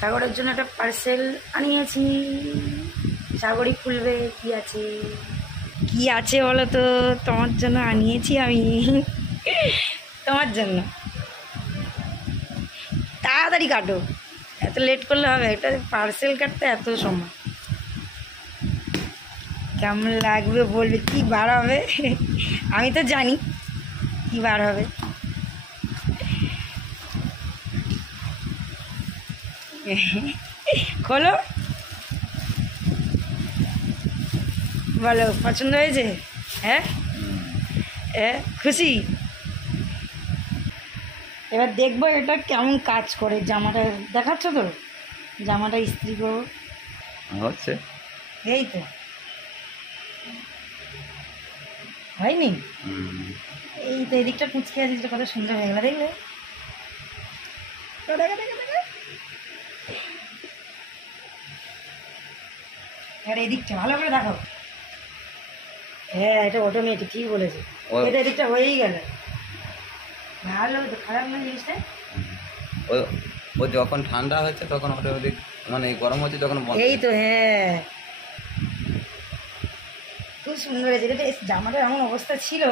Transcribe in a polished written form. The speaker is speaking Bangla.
সাগরের জন্য একটা পার্সেল আনিয়েছি। সাগরই খুলবে কি আছে, কি আছে বলো তো। তোমার জন্য আনিয়েছি আমি, তোমার জন্য। তাড়াতাড়ি কাটো, এত লেট করলে হবে? এটা পার্সেল কাটতে এত সময়। কেমন লাগবে বলবে, কি বার হবে আমি তো জানি কি বার হবে। খোলো, বলো পছন্দ হয়েছে? হ্যাঁ হ্যাঁ, খুশি? এবার দেখবো এটা কেমন কাজ করে। জামাটা দেখাচ্ছ তো, জামাটা ইস্ত্রি করবো হচ্ছে। এই তো হয়নি, এই তো এদিকটা কুচকে আছে, কত সুন্দর হয়ে গেল, দেখলে? তো দেখো দেখো দেখো, এবার এদিকটা ভালো করে দেখো। হ্যাঁ, এটা অটোমেটিক, ঠিক বলেছে। এটা এদিকটা হয়েই গেল, ভালো তো, খারাপ না জিনিসটা। ও যখন ঠান্ডা হচ্ছে তখন অটোমেটিক, মানে গরম হচ্ছে তখন এই তো, হ্যাঁ খুব সুন্দর হয়েছে। এটা জামাটা এমন অবস্থা ছিল